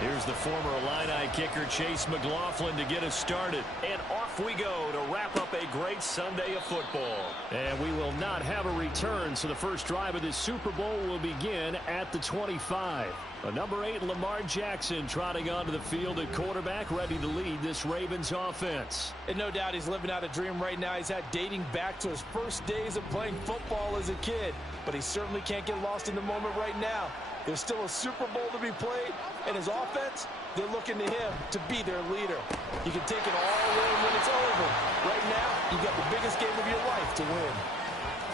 Here's the former Illini kicker Chase McLaughlin to get us started. And off we go to wrap up a great Sunday of football. And we will not have a return, so the first drive of this Super Bowl will begin at the 25. Number 8, Lamar Jackson, trotting onto the field at quarterback, ready to lead this Ravens offense. And no doubt he's living out a dream right now. He's had dating back to his first days of playing football as a kid. But he certainly can't get lost in the moment right now. There's still a Super Bowl to be played, and his offense, they're looking to him to be their leader. You can take it all in when it's over. Right now, you've got the biggest game of your life to win.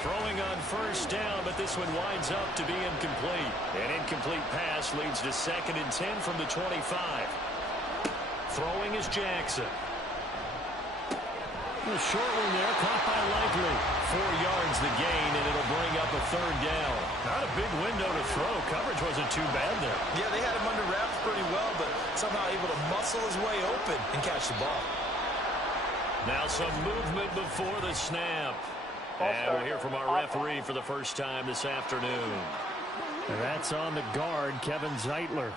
Throwing on first down, but this one winds up to be incomplete. An incomplete pass leads to 2nd and 10 from the 25. Throwing is Jackson. A short one there, caught by Likely. 4 yards the gain, and it'll bring up a 3rd down. Not a big window to throw. Coverage wasn't too bad there. Yeah, they had him under wraps pretty well, but somehow able to muscle his way open and catch the ball. Now some movement before the snap. And we'll hear from our referee for the first time this afternoon. And that's on the guard, Kevin Zeitler.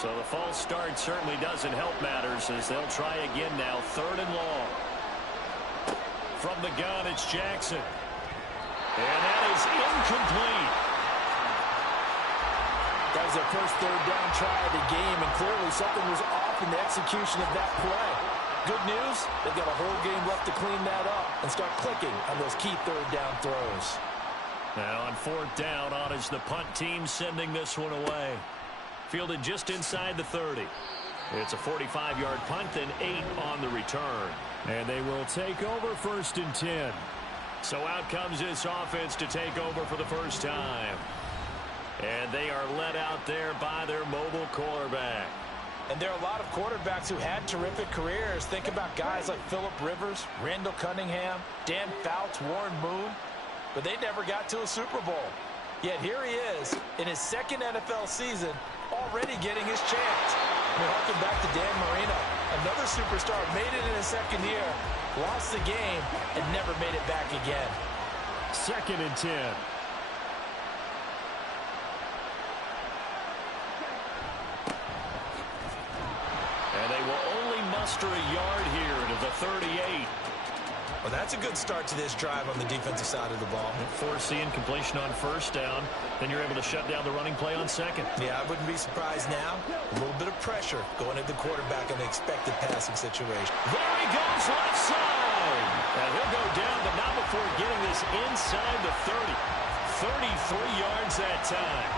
So the false start certainly doesn't help matters as they'll try again now. 3rd and long. From the gun, it's Jackson. And that is incomplete. That was their first 3rd down try of the game, and clearly something was off in the execution of that play. Good news, they've got a whole game left to clean that up and start clicking on those key 3rd down throws. Now on 4th down, on is the punt team sending this one away. Fielded just inside the 30. It's a 45-yard punt, then 8 on the return. And they will take over 1st and 10. So out comes this offense to take over for the first time. And they are led out there by their mobile quarterback. And there are a lot of quarterbacks who had terrific careers. Think about guys like Phillip Rivers, Randall Cunningham, Dan Fouts, Warren Moon. But they never got to a Super Bowl. Yet here he is in his 2nd NFL season, already getting his chance. We're harking back to Dan Marino. Another superstar made it in his 2nd year, lost the game, and never made it back again. 2nd and 10. And they will only muster a yard here to the 38. Well, that's a good start to this drive on the defensive side of the ball. Forcing completion on 1st down. Then you're able to shut down the running play on 2nd. Yeah, I wouldn't be surprised now. A little bit of pressure going at the quarterback in the expected passing situation. There he goes, left side. And he'll go down, but not before getting this inside the 30. 33 yards that time.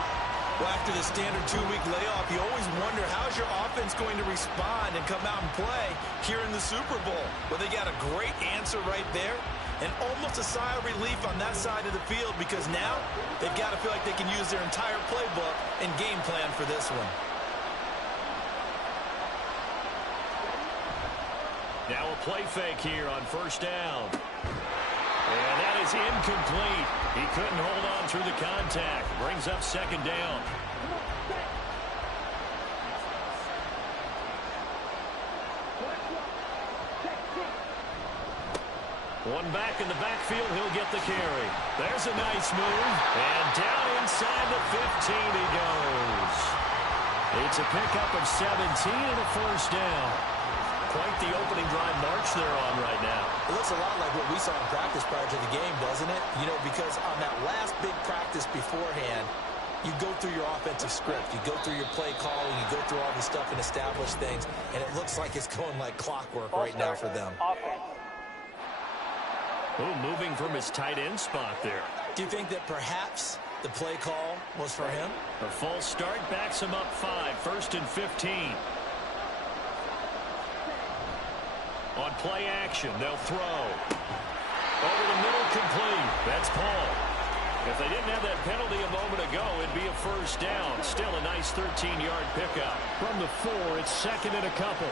Well, after the standard 2-week layoff, you always wonder how's your offense going to respond and come out and play here in the Super Bowl. Well, they got a great answer right there and almost a sigh of relief on that side of the field because now they've got to feel like they can use their entire playbook and game plan for this one. Now a play fake here on 1st down. And that is incomplete. He couldn't hold on through the contact. Brings up 2nd down. One back in the backfield. He'll get the carry. There's a nice move. And down inside the 15 he goes. It's a pickup of 17 and a 1st down. Quite the opening drive march they're on right now. It looks a lot like what we saw in practice prior to the game, doesn't it? You know, because on that last big practice beforehand, you go through your offensive script. You go through your play calling. You go through all the stuff and establish things. And it looks like it's going like clockwork right now for them. Oh, moving from his tight end spot there. Do you think that perhaps the play call was for him? A false start backs him up 5. 1st and 15. On play action, they'll throw. Over the middle, complete. That's Paul. If they didn't have that penalty a moment ago, it'd be a 1st down. Still a nice 13-yard pickup. From the 4, it's 2nd and a couple.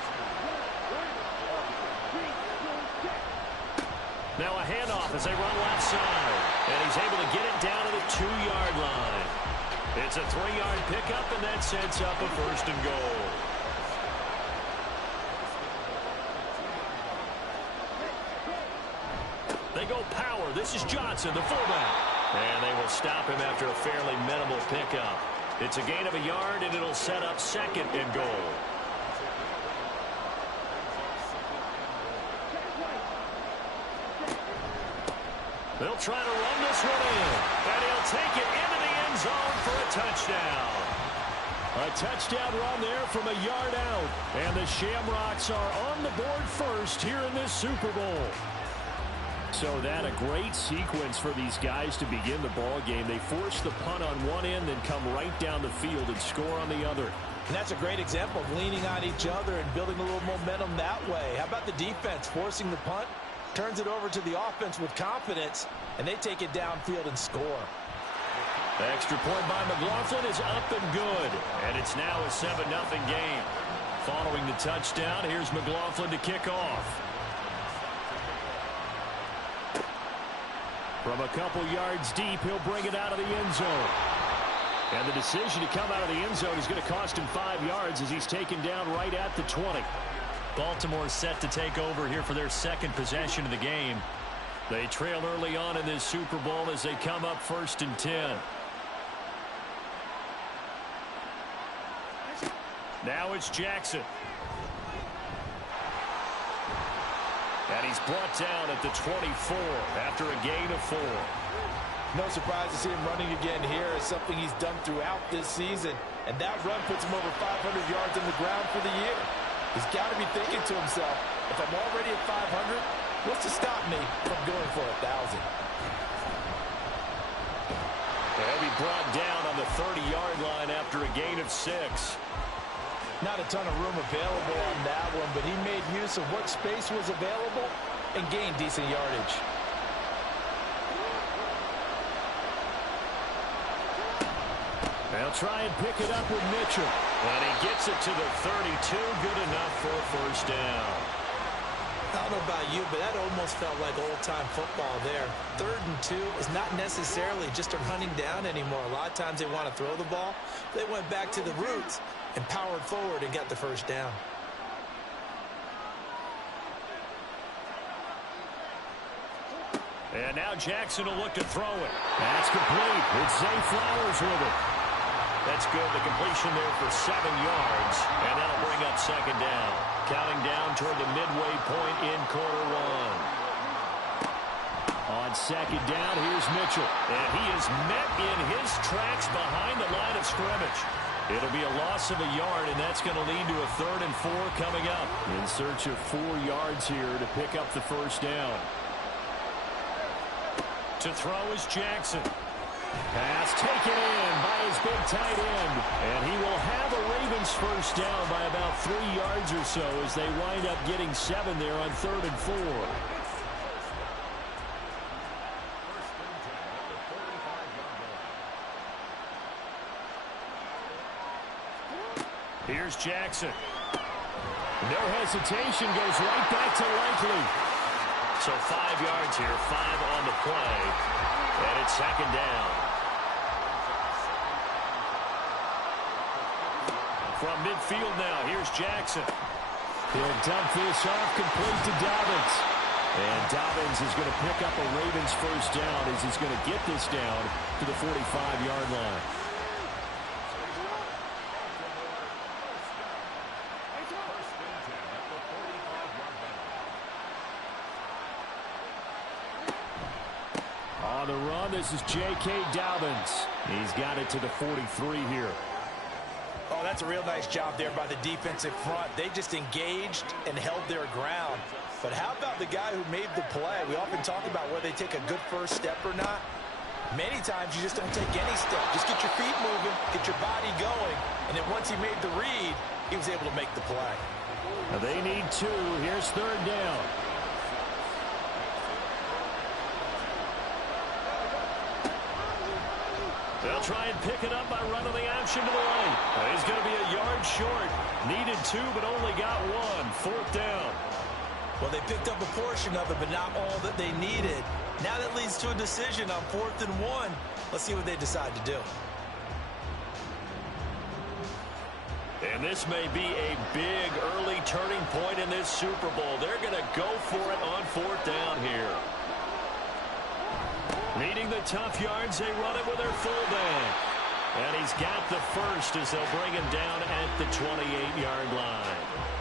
Now a handoff as they run left side. And he's able to get it down to the 2-yard line. It's a 3-yard pickup, and that sets up a 1st and goal. They go power. This is Johnson, the fullback. And they will stop him after a fairly minimal pickup. It's a gain of a yard, and it'll set up 2nd and goal. They'll try to run this one in, and he'll take it into the end zone for a touchdown. A touchdown run there from a yard out, and the Shamrocks are on the board first here in this Super Bowl. So that a great sequence for these guys to begin the ball game. They force the punt on one end, then come right down the field and score on the other. And that's a great example of leaning on each other and building a little momentum that way. How about the defense forcing the punt? Turns it over to the offense with confidence, and they take it downfield and score. The extra point by McLaughlin is up and good, and it's now a 7-0 game. Following the touchdown, here's McLaughlin to kick off. From a couple yards deep, he'll bring it out of the end zone. And the decision to come out of the end zone is going to cost him 5 yards as he's taken down right at the 20. Baltimore set to take over here for their 2nd possession of the game. They trail early on in this Super Bowl as they come up 1st and 10. Now it's Jackson. And he's brought down at the 24 after a gain of 4. No surprise to see him running again here. It's something he's done throughout this season. And that run puts him over 500 yards on the ground for the year. He's got to be thinking to himself, if I'm already at 500, what's to stop me from going for 1,000? He'll be brought down on the 30-yard line after a gain of 6. Not a ton of room available on that one, but he made use of what space was available and gained decent yardage. They'll try and pick it up with Mitchell. And he gets it to the 32. Good enough for a 1st down. I don't know about you, but that almost felt like old-time football there. 3rd and 2 is not necessarily just a running down anymore. A lot of times they want to throw the ball. They went back to the roots and powered forward and got the 1st down. And now Jackson will look to throw it. That's complete. It's Zay Flowers with it. That's good. The completion there for 7 yards. And that'll bring up 2nd down. Counting down toward the midway point in quarter 1. On 2nd down, here's Mitchell. And he is met in his tracks behind the line of scrimmage. It'll be a loss of a yard, and that's going to lead to a 3rd and 4 coming up. In search of 4 yards here to pick up the 1st down. To throw is Jackson. Pass taken in by his big tight end. And he will have a Ravens 1st down by about 3 yards or so as they wind up getting 7 there on 3rd and 4. Here's Jackson. No hesitation, goes right back to Likely. So 5 yards here, 5 on the play. And it's 2nd down. From midfield now, here's Jackson. He'll dump this off complete to Dobbins. And Dobbins is going to pick up a Ravens 1st down as he's going to get this down to the 45-yard line. On the run, this is J.K. Dobbins. He's got it to the 43 here. Oh, that's a real nice job there by the defensive front. They just engaged and held their ground. But how about the guy who made the play? We often talk about whether they take a good first step or not. Many times you just don't take any step. Just get your feet moving, get your body going, and then once he made the read, he was able to make the play. Now they need 2. Here's 3rd down. They'll try and pick it up by running the option to the right. He's going to be a yard short. Needed 2, but only got 1. 4th down. Well, they picked up a portion of it, but not all that they needed. Now that leads to a decision on 4th and 1. Let's see what they decide to do. And this may be a big early turning point in this Super Bowl. They're going to go for it on 4th down here. Needing the tough yards, they run it with their fullback. And he's got the first as they'll bring him down at the 28-yard line.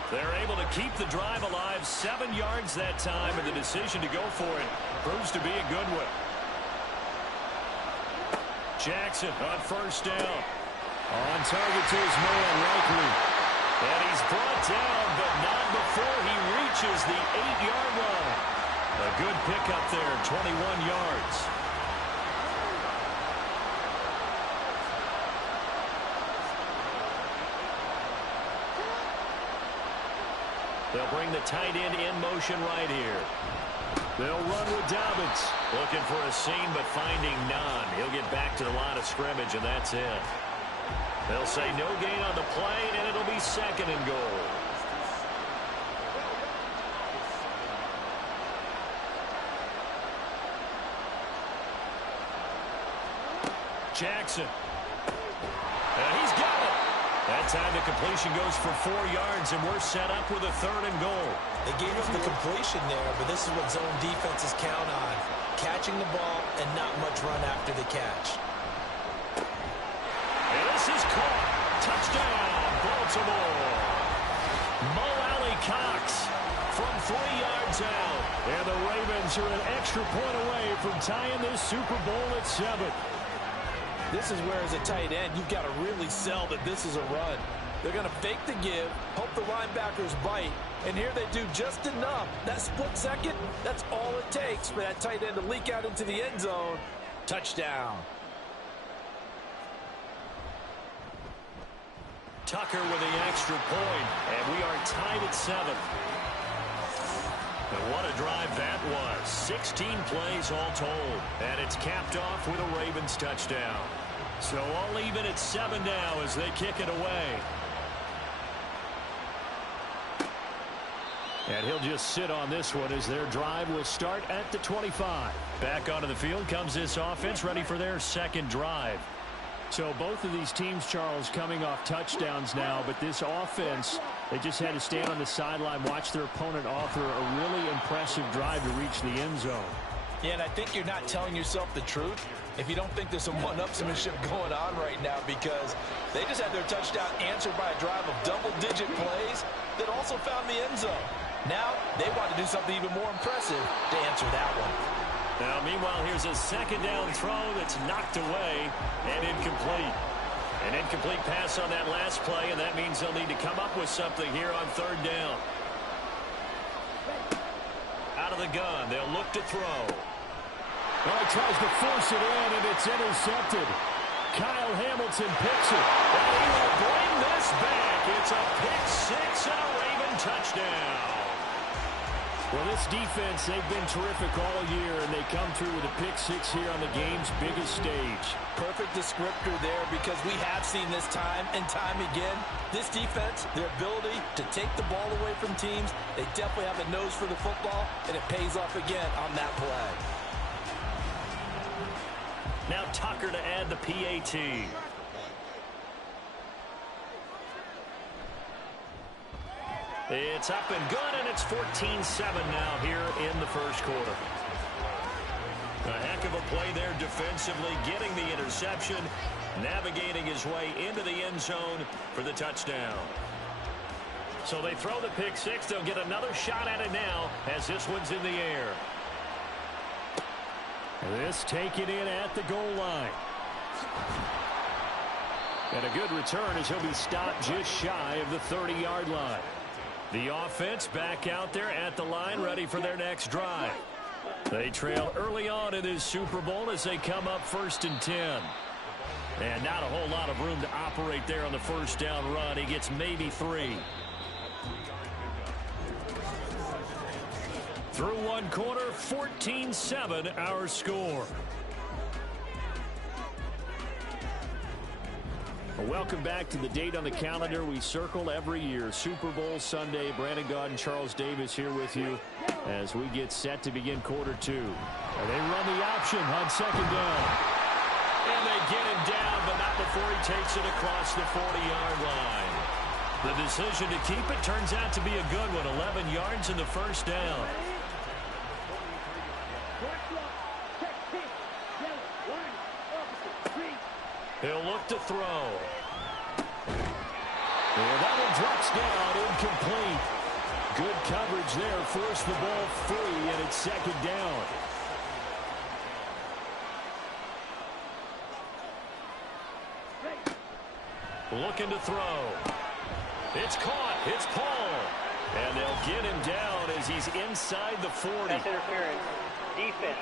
They're able to keep the drive alive, 7 yards that time, and the decision to go for it proves to be a good one. Jackson on first down. On target to his man, Likely. And he's brought down, but not before he reaches the 8-yard line. A good pickup there, 21 yards. They'll bring the tight end in motion right here. They'll run with Dobbins. Looking for a seam, but finding none. He'll get back to the line of scrimmage, and that's it. They'll say no gain on the play, and it'll be 2nd and goal. Jackson. And he's got it. That time the completion goes for 4 yards, and we're set up with a 3rd and goal. They gave up the completion there, but this is what zone defenses count on. Catching the ball and not much run after the catch. And this is caught. Touchdown, Baltimore. Mo Alley-Cox from 3 yards out. And the Ravens are an extra point away from tying this Super Bowl at 7. This is where, as a tight end, you've got to really sell that this is a run. They're going to fake the give, hope the linebackers bite, and here they do just enough. That split second, that's all it takes for that tight end to leak out into the end zone. Touchdown. Tucker with the extra point, and we are tied at 7. And what a drive that was. 16 plays all told, and it's capped off with a Ravens touchdown. So all even at 7 now as they kick it away. And he'll just sit on this one as their drive will start at the 25. Back onto the field comes this offense, ready for their 2nd drive. So both of these teams, Charles, coming off touchdowns now, but this offense, they just had to stand on the sideline, watch their opponent offer a really impressive drive to reach the end zone. Yeah, and I think you're not telling yourself the truth if you don't think there's some one-upsmanship going on right now, because they just had their touchdown answered by a drive of double-digit plays that also found the end zone. Now they want to do something even more impressive to answer that one. Now, meanwhile, here's a 2nd down throw that's knocked away and incomplete. An incomplete pass on that last play, and that means they'll need to come up with something here on 3rd down. Out of the gun, they'll look to throw. Well, he tries to force it in, and it's intercepted. Kyle Hamilton picks it. And he will bring this back. It's a pick 6 and a Raven touchdown. Well, this defense, they've been terrific all year, and they come through with a pick 6 here on the game's biggest stage. Perfect descriptor there, because we have seen this time and time again. This defense, their ability to take the ball away from teams, they definitely have a nose for the football, and it pays off again on that play. Now Tucker to add the PAT. It's up and good, and it's 14-7 now here in the first quarter. A heck of a play there defensively, getting the interception, navigating his way into the end zone for the touchdown. So they throw the pick 6. They'll get another shot at it now as this one's in the air. This taken in at the goal line. And a good return as he'll be stopped just shy of the 30-yard line. The offense back out there at the line, ready for their next drive. They trail early on in this Super Bowl as they come up 1st and 10. And not a whole lot of room to operate there on the first down run. He gets maybe 3. Through one quarter, 14-7 our score. Welcome back to the date on the calendar we circle every year. Super Bowl Sunday. Brandon Gaudin and Charles Davis here with you as we get set to begin quarter 2. And they run the option on 2nd down. And they get him down, but not before he takes it across the 40-yard line. The decision to keep it turns out to be a good one. 11 yards in the first down. He'll They'll look to throw. And that one drops down, incomplete. Good coverage there, forced the ball free, and it's second down. Looking to throw. It's caught. It's Paul. And they'll get him down as he's inside the 40. That's interference. Defense.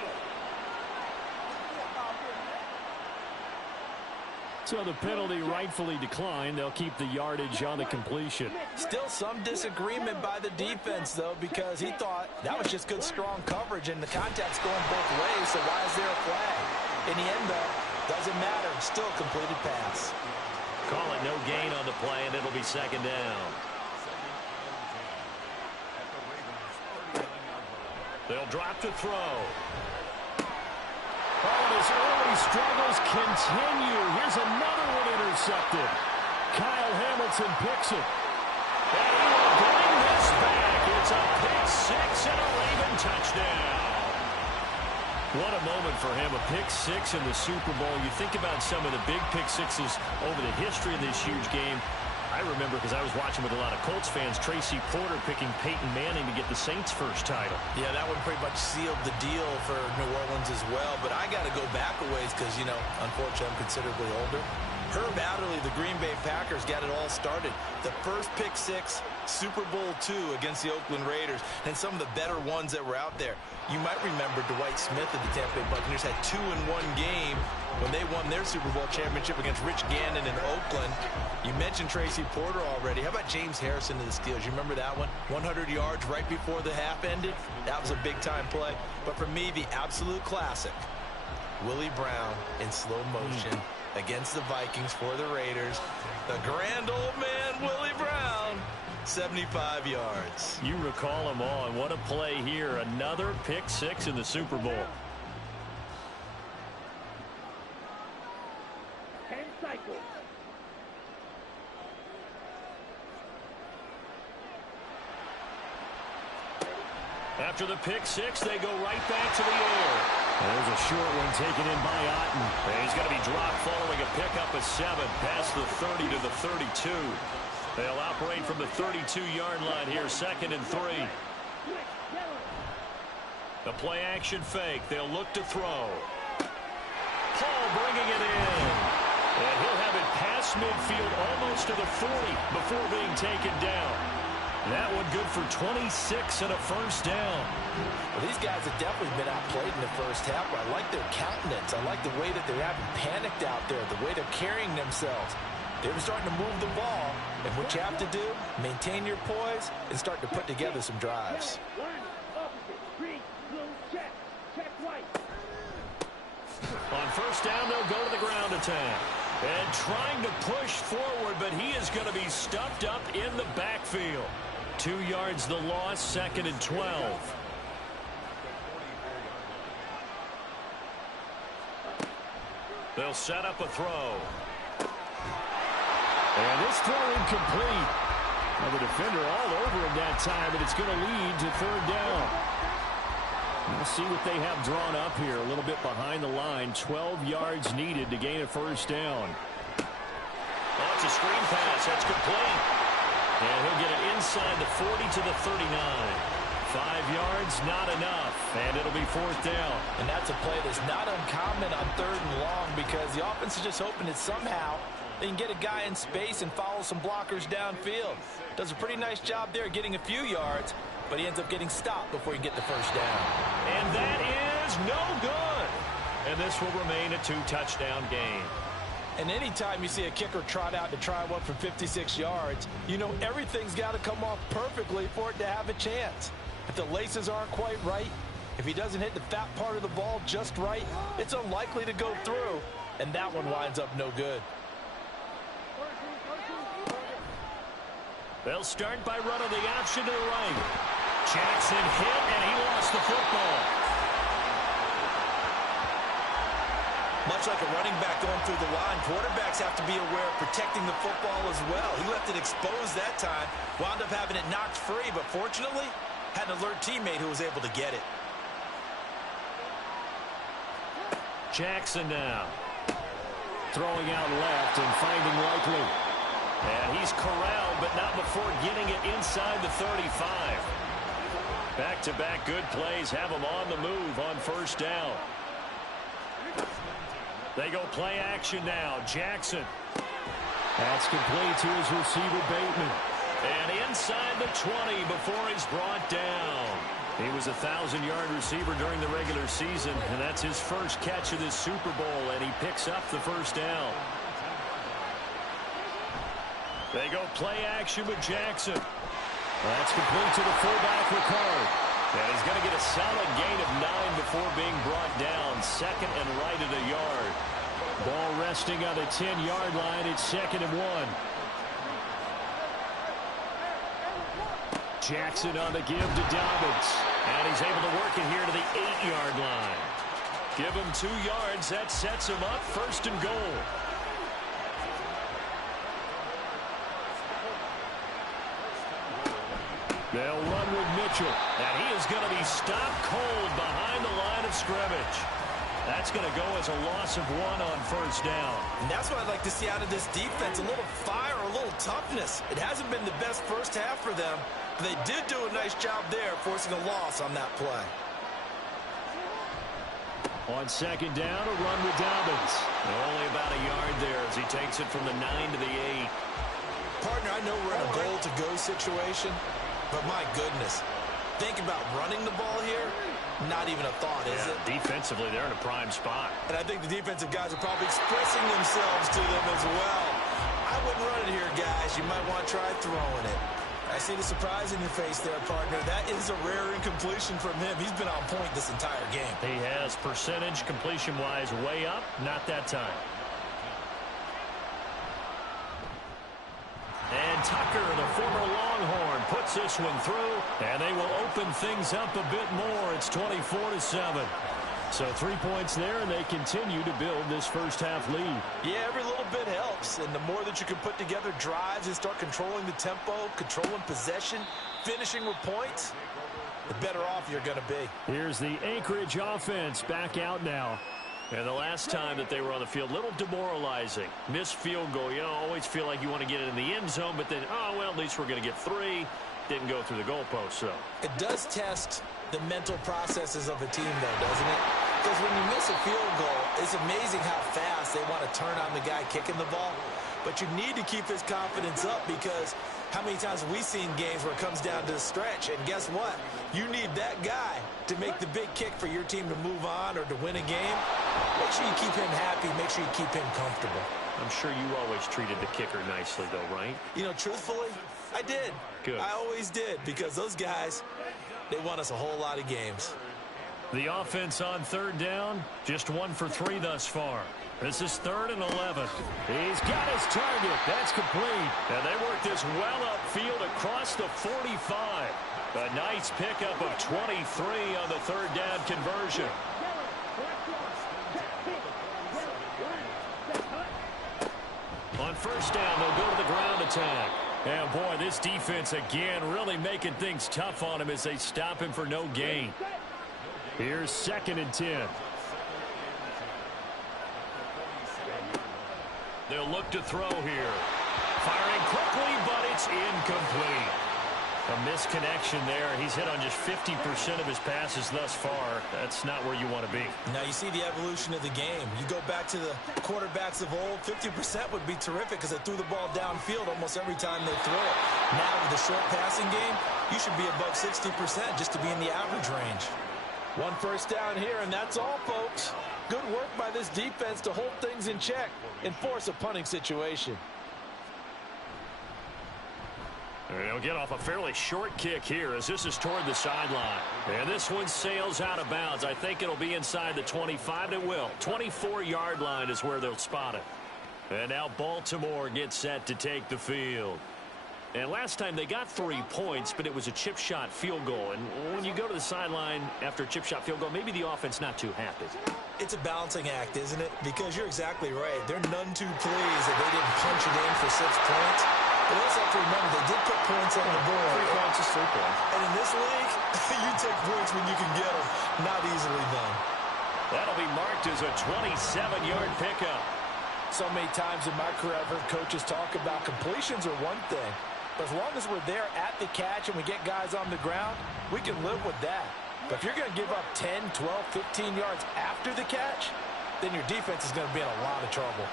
So the penalty rightfully declined. They'll keep the yardage on the completion. Still some disagreement by the defense, though, because he thought that was just good, strong coverage, and the contact's going both ways, so why is there a flag? In the end, though, doesn't matter. Still a completed pass. Call it no gain on the play, and it'll be second down. They'll drop to throw. Oh, his early struggles continue. Here's another one intercepted. Kyle Hamilton picks it. And he will bring this back. It's a pick six and a Raven touchdown. What a moment for him, a pick six in the Super Bowl. You think about some of the big pick sixes over the history of this huge game. I remember, because I was watching with a lot of Colts fans, Tracy Porter picking Peyton Manning to get the Saints' first title. Yeah, that one pretty much sealed the deal for New Orleans as well. But I got to go back a ways because, you know, unfortunately, I'm considerably older. Herb Adderley, the Green Bay Packers, got it all started. The first pick six, Super Bowl II against the Oakland Raiders, and some of the better ones that were out there. You might remember Dwight Smith of the Tampa Bay Buccaneers had 2-in-1 game when they won their Super Bowl championship against Rich Gannon in Oakland. You mentioned Tracy Porter already. How about James Harrison of the Steelers? You remember that one? 100 yards right before the half ended? That was a big-time play. But for me, the absolute classic, Willie Brown in slow motion against the Vikings for the Raiders. The grand old man, Willie Brown, 75 yards. You recall them all, and what a play here. Another pick six in the Super Bowl. 10 cycles. After the pick six, they go right back to the air. There's a short one taken in by Otten. And he's going to be dropped following a pickup of 7 past the 30 to the 32. They'll operate from the 32-yard line here, 2nd and 3. The play action fake. They'll look to throw. Paul bringing it in. And he'll have it past midfield almost to the 40 before being taken down. That one good for 26 and a first down. Well, these guys have definitely been outplayed in the first half. I like their countenance. I like the way that they haven't panicked out there, the way they're carrying themselves. They're starting to move the ball. And what you have to do, maintain your poise and start to put together some drives. On first down, they'll go to the ground attack. And trying to push forward, but he is going to be stuffed up in the backfield. 2 yards the loss, 2nd and 12. They'll set up a throw. And this throw incomplete. Now the defender all over him that time, but it's going to lead to 3rd down. We'll see what they have drawn up here. A little bit behind the line. 12 yards needed to gain a first down. Oh, it's a screen pass. That's complete. And he'll get it inside the 40 to the 39. 5 yards, not enough. And it'll be 4th down. And that's a play that's not uncommon on 3rd and long because the offense is just hoping that somehow they can get a guy in space and follow some blockers downfield. Does a pretty nice job there getting a few yards, but he ends up getting stopped before he can get the first down. And that is no good. And this will remain a 2-touchdown game. And anytime you see a kicker trot out to try one for 56 yards, you know everything's got to come off perfectly for it to have a chance. If the laces aren't quite right, if he doesn't hit the fat part of the ball just right, it's unlikely to go through. And that one winds up no good. They'll start by running the option to the right. Jackson hit, and he lost the football. Much like a running back going through the line, quarterbacks have to be aware of protecting the football as well. He left it exposed that time, wound up having it knocked free, but fortunately, had an alert teammate who was able to get it. Throwing out left and finding Likely. And he's corralled, but not before getting it inside the 35. Back-to-back good plays have him on the move on first down. They go play action now. Jackson. That's complete to his receiver, Bateman. And inside the 20 before he's brought down. He was a 1,000-yard receiver during the regular season, and that's his first catch of this Super Bowl, and he picks up the first down. They go play action with Jackson. That's complete to the fullback, Ricard. And he's going to get a solid gain of 9 before being brought down. Second and right at a yard. Ball resting on the 10-yard line. It's 2nd and 1. Jackson on the give to Dobbins. And he's able to work it here to the 8-yard line. Give him 2 yards. That sets him up 1st and goal. They'll run with Mitchell. And he is going to be stopped cold behind the line of scrimmage. That's going to go as a loss of 1 on first down. And that's what I'd like to see out of this defense. A little fire, a little toughness. It hasn't been the best first half for them. But they did do a nice job there, forcing a loss on that play. On 2nd down, a run with Dobbins. Only about a yard there as he takes it from the 9 to the 8. Partner, I know we're in a goal-to-go situation, but my goodness, think about running the ball here. Not even a thought, is it? Defensively, they're in a prime spot. And I think the defensive guys are probably expressing themselves to them as well. I wouldn't run it here, guys. You might want to try throwing it. I see the surprise in your face there, partner. That is a rare incompletion from him. He's been on point this entire game. He has percentage completion-wise way up. Not that time. And Tucker, the former Longhorn, puts this one through, and they will open things up a bit more. It's 24-7. So 3 points there, and they continue to build this first half lead. Yeah, every little bit helps, and the more that you can put together drives and start controlling the tempo, controlling possession, finishing with points, the better off you're going to be. Here's the Anchorage offense back out now. And the last time that they were on the field, a little demoralizing. Missed field goal. You know, always feel like you want to get it in the end zone, but then, oh, well, at least we're going to get 3. Didn't go through the goalpost, so. It does test the mental processes of a team, though, doesn't it? Because when you miss a field goal, it's amazing how fast they want to turn on the guy kicking the ball. But you need to keep his confidence up because how many times have we seen games where it comes down to the stretch? And guess what? You need that guy to make the big kick for your team to move on or to win a game. Make sure you keep him happy. Make sure you keep him comfortable. I'm sure you always treated the kicker nicely, though, right? You know, truthfully, I did. Good. I always did because those guys, they won us a whole lot of games. The offense on 3rd down, just 1 for 3 thus far. This is 3rd and 11. He's got his target. That's complete. And they work this well upfield across the 45. A nice pickup of 23 on the 3rd down conversion. On first down, they'll go to the ground attack. And, boy, this defense, again, really making things tough on him as they stop him for no gain. Here's 2nd and 10. They'll look to throw here. Firing quickly, but it's incomplete. A misconnection there. He's hit on just 50% of his passes thus far. That's not where you want to be. Now you see the evolution of the game. You go back to the quarterbacks of old, 50% would be terrific because they threw the ball downfield almost every time they throw it. Now with the short passing game, you should be above 60% just to be in the average range. 1 first down here, and that's all, folks. Good work by this defense to hold things in check and force a punting situation. They'll get off a fairly short kick here as this is toward the sideline. And this one sails out of bounds. I think it'll be inside the 25. It will. 24-yard line is where they'll spot it. And now Baltimore gets set to take the field. And last time they got 3 points, but it was a chip shot field goal. And when you go to the sideline after a chip shot field goal, maybe the offense not too happy. It's a balancing act, isn't it? Because you're exactly right. They're none too pleased that they didn't punch it in for 6 points. But you also have to remember, they did put points on the board. 3 points is 3 points. And in this league, you take points when you can get them. Not easily done. That'll be marked as a 27-yard pickup. So many times in my career, I've heard coaches talk about completions are one thing, but as long as we're there at the catch and we get guys on the ground, we can live with that. But if you're going to give up 10, 12, 15 yards after the catch, then your defense is going to be in a lot of trouble.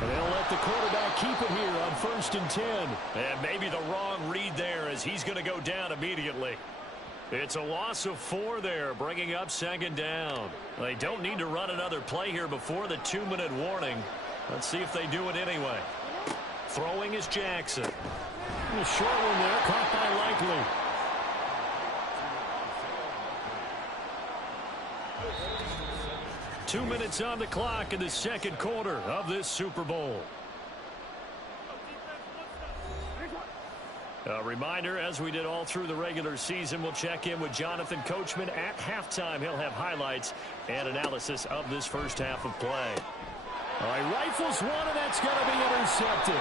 And they'll let the quarterback keep it here on 1st and 10. And maybe the wrong read there as he's going to go down immediately. It's a loss of 4 there, bringing up 2nd down. They don't need to run another play here before the 2-minute warning. Let's see if they do it anyway. Throwing is Jackson. A short one there, caught by Likely. Two minutes on the clock in the second quarter of this Super Bowl. A reminder, as we did all through the regular season, we'll check in with Jonathan Coachman at halftime. He'll have highlights and analysis of this first half of play. All right, rifles one, and that's going to be intercepted.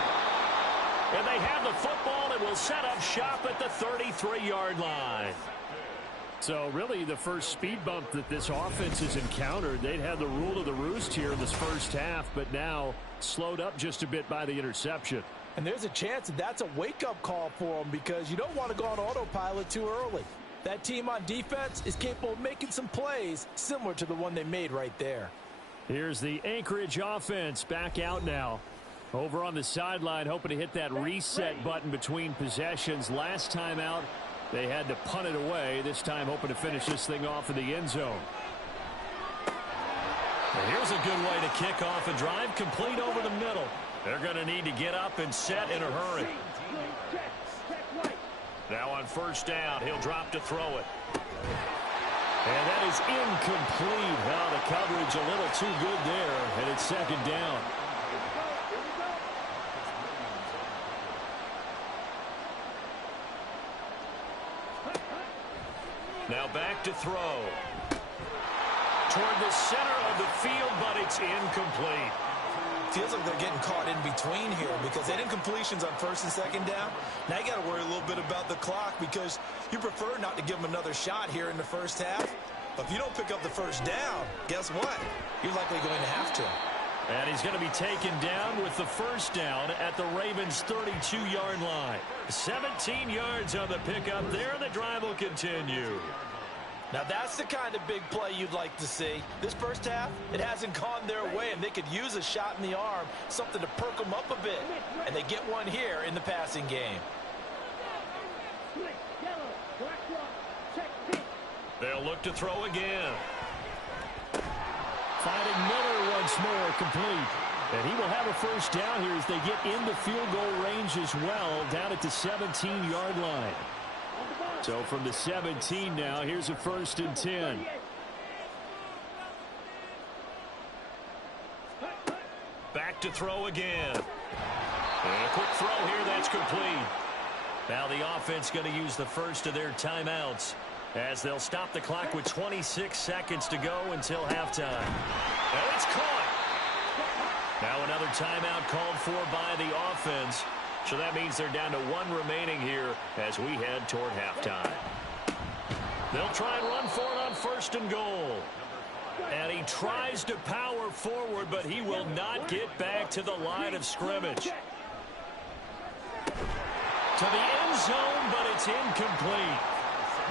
And they have the football and will set up shop at the 33-yard line. So really the first speed bump that this offense has encountered. They'd had the rule of the roost here in this first half, but now slowed up just a bit by the interception. And there's a chance that that's a wake-up call for them because you don't want to go on autopilot too early. That team on defense is capable of making some plays similar to the one they made right there. Here's the Anchorage offense back out now. Over on the sideline, hoping to hit that reset button between possessions. Last time out, they had to punt it away. This time hoping to finish this thing off in the end zone. And here's a good way to kick off a drive, complete over the middle. They're going to need to get up and set in a hurry. Now on 1st down, he'll drop to throw it. And that is incomplete. Well, the coverage a little too good there, and it's 2nd down. Now back to throw. Toward the center of the field, but it's incomplete. Feels like they're getting caught in between here because they didn't completions on 1st and 2nd down. Now you got to worry a little bit about the clock because you prefer not to give them another shot here in the first half. But if you don't pick up the 1st down, guess what? You're likely going to have to. And he's going to be taken down with the 1st down at the Ravens' 32-yard line. 17 yards on the pickup there, and the drive will continue. Now that's the kind of big play you'd like to see. This first half, it hasn't gone their way, and they could use a shot in the arm, something to perk them up a bit. And they get one here in the passing game. They'll look to throw again. Finding Miller once more, complete. And he will have a 1st down here as they get into field goal range as well, down at the 17-yard line. So from the 17 now, here's a 1st and 10. Back to throw again. And a quick throw here, that's complete. Now the offense going to use the first of their timeouts as they'll stop the clock with 26 seconds to go until halftime. And it's caught. Now another timeout called for by the offense. So that means they're down to 1 remaining here as we head toward halftime. They'll try and run for it on 1st and goal. And he tries to power forward, but he will not get back to the line of scrimmage. To the end zone, but it's incomplete.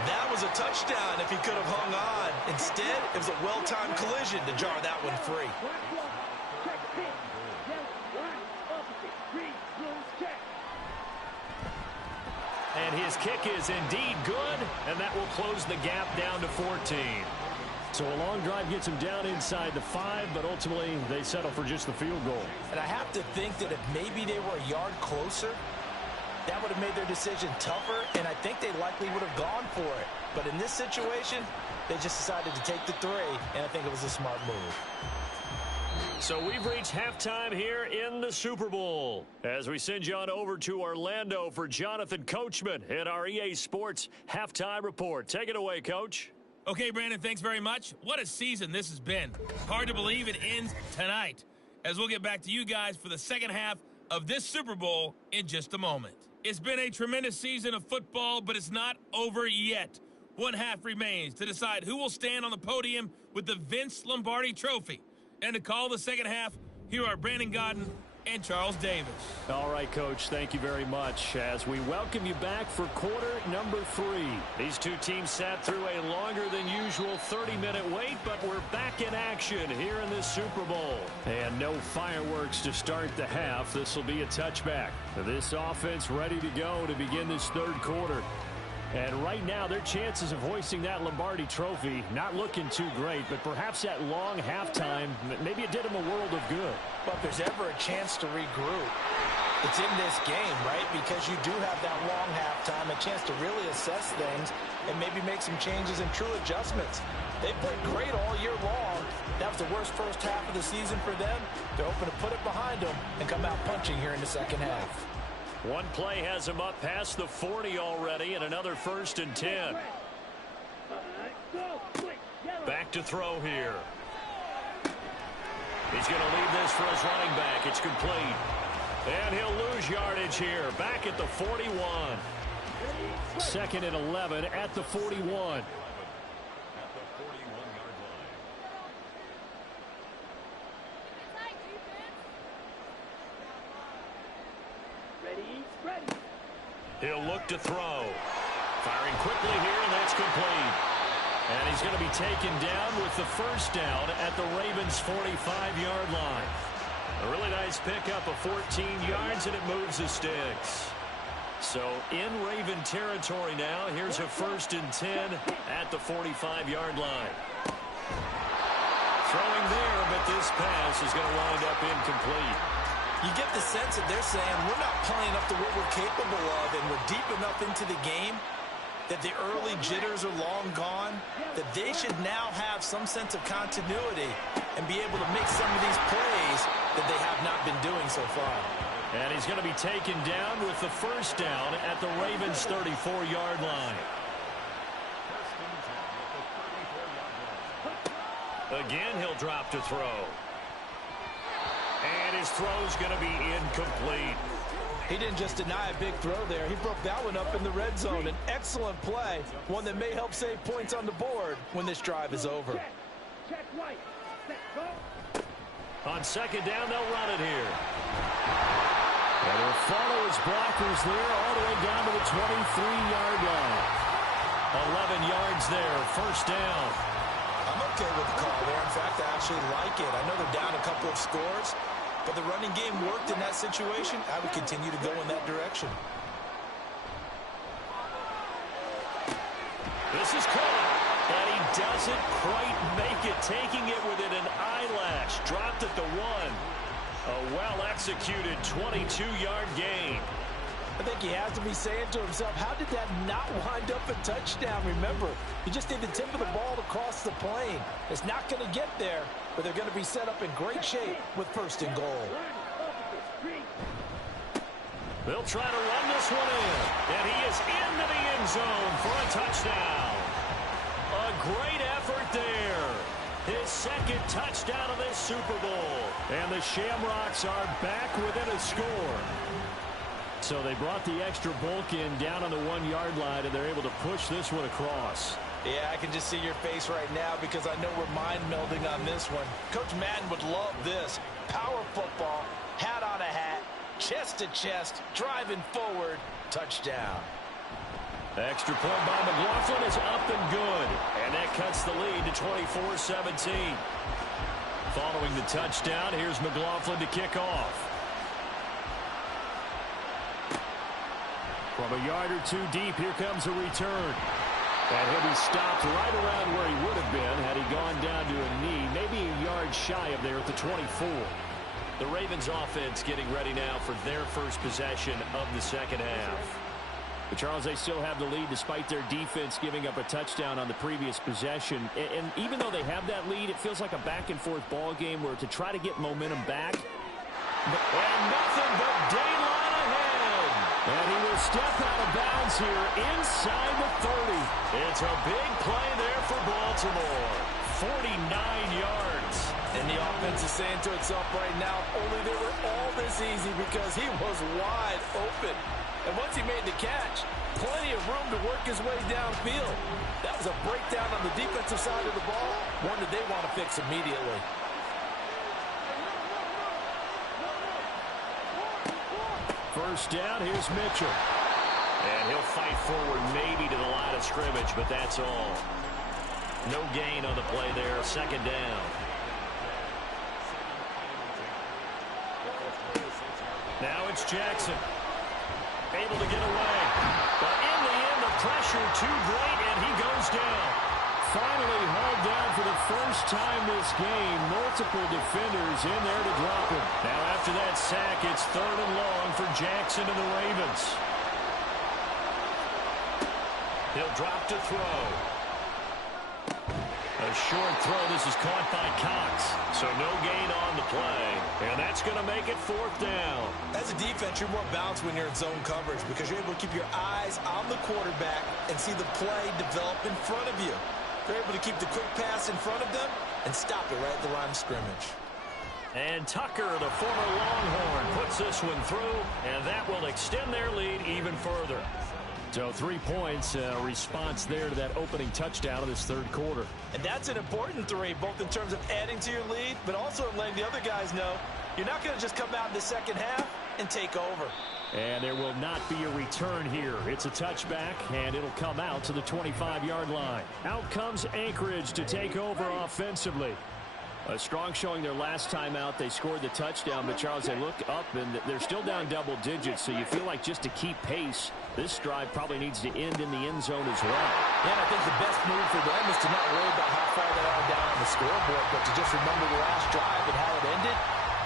That was a touchdown if he could have hung on. Instead, it was a well-timed collision to jar that one free. And his kick is indeed good, and that will close the gap down to 14. So a long drive gets them down inside the 5, but ultimately they settle for just the field goal. And I have to think that if maybe they were a yard closer, that would have made their decision tougher, and I think they likely would have gone for it. But in this situation, they just decided to take the 3, and I think it was a smart move. So we've reached halftime here in the Super Bowl as we send you on over to Orlando for Jonathan Coachman in our EA Sports Halftime Report. Take it away, Coach. Okay, Brandon, thanks very much. What a season this has been. Hard to believe it ends tonight, as we'll get back to you guys for the second half of this Super Bowl in just a moment. It's been a tremendous season of football, but it's not over yet. One half remains to decide who will stand on the podium with the Vince Lombardi Trophy. And to call the second half here are Brandon Gaudin and Charles Davis. All right, Coach, thank you very much as we welcome you back for quarter number 3. These two teams sat through a longer than usual 30-minute wait, but we're back in action here in this Super Bowl. And no fireworks to start the half. This will be a touchback. This offense ready to go to begin this third quarter. And right now, their chances of hoisting that Lombardi trophy not looking too great, but perhaps that long halftime, maybe it did them a world of good. But if there's ever a chance to regroup, it's in this game, right? Because you do have that long halftime, a chance to really assess things and maybe make some changes and true adjustments. They played great all year long. That was the worst first half of the season for them. They're hoping to put it behind them and come out punching here in the second half. One play has him up past the 40 already, and another 1st and 10. Back to throw here. He's going to leave this for his running back. It's complete. And he'll lose yardage here. Back at the 41. 2nd and 11 at the 41. He'll look to throw. Firing quickly here, and that's complete. And he's going to be taken down with the first down at the Ravens' 45-yard line. A really nice pickup of 14 yards, and it moves the sticks. So in Raven territory now, here's a 1st and 10 at the 45-yard line. Throwing there, but this pass is going to wind up incomplete. You get the sense that they're saying we're not playing up to what we're capable of, and we're deep enough into the game that the early jitters are long gone, that they should now have some sense of continuity and be able to make some of these plays that they have not been doing so far. And he's going to be taken down with the first down at the Ravens' 34-yard line. Again, he'll drop to throw. And his throw's going to be incomplete. He didn't just deny a big throw there. He broke that one up in the red zone. An excellent play, one that may help save points on the board when this drive is over. On 2nd down, they'll run it here. And they'll follow his blockers there all the way down to the 23-yard line. 11 yards there, 1st down. I'm okay with the call there. In fact, I actually like it. I know they're down a couple of scores, but the running game worked in that situation. I would continue to go in that direction. This is caught, and he doesn't quite make it, taking it within an eyelash. Dropped at the 1. A well-executed 22-yard gain. I think he has to be saying to himself, how did that not wind up a touchdown? Remember, you just need the tip of the ball to cross the plane. It's not going to get there, but they're going to be set up in great shape with 1st and goal. They'll try to run this one in, and he is into the end zone for a touchdown. A great effort there. His 2nd touchdown of this Super Bowl. And the Shamrocks are back within a score. So they brought the extra bulk in down on the 1-yard line, and they're able to push this one across. Yeah, I can just see your face right now because I know we're mind melding on this one. Coach Madden would love this. Power football, hat on a hat, chest to chest, driving forward, touchdown. Extra point by McLaughlin is up and good. And that cuts the lead to 24-17. Following the touchdown, here's McLaughlin to kick off. From a yard or two deep, here comes a return. And he'll be stopped right around where he would have been had he gone down to a knee, maybe a yard shy of there at the 24. The Ravens offense getting ready now for their first possession of the second half. But Charles, they still have the lead despite their defense giving up a touchdown on the previous possession. And even though they have that lead, it feels like a back-and-forth ball game where to try to get momentum back. And nothing but daylight ahead. And he will step out of bounds here inside the 30. It's a big play there for Baltimore. 49 yards. And the offense is saying to itself right now, only they were all this easy because he was wide open. And once he made the catch, plenty of room to work his way downfield. That was a breakdown on the defensive side of the ball, one that they want to fix immediately. first down. Here's Mitchell. And he'll fight forward maybe to the line of scrimmage, but that's all. No gain on the play there. Second down. Now it's Jackson. Able to get away. But in the end, the pressure too great, and he goes down. Finally hauled down for the first time this game. Multiple defenders in there to drop him. Now after that sack, it's 3rd and long for Jackson and the Ravens. He'll drop to throw. A short throw. This is caught by Cox. So no gain on the play. And that's going to make it 4th down. As a defense, you're more balanced when you're in zone coverage because you're able to keep your eyes on the quarterback and see the play develop in front of you. They're able to keep the quick pass in front of them and stop it right at the line of scrimmage. And Tucker, the former Longhorn, puts this one through, and that will extend their lead even further. So 3 points, response there to that opening touchdown of this 3rd quarter. And that's an important 3, both in terms of adding to your lead, but also letting the other guys know you're not going to just come out in the second half and take over. And there will not be a return here. It's a touchback, and it'll come out to the 25-yard line. Out comes Anchorage to take over offensively. A strong showing their last time out. They scored the touchdown, but Charles, they look up, and they're still down double digits, so you feel like just to keep pace, this drive probably needs to end in the end zone as well. Yeah, and I think the best move for them is to not worry about how far they are down on the scoreboard, but to just remember the last drive and how it ended.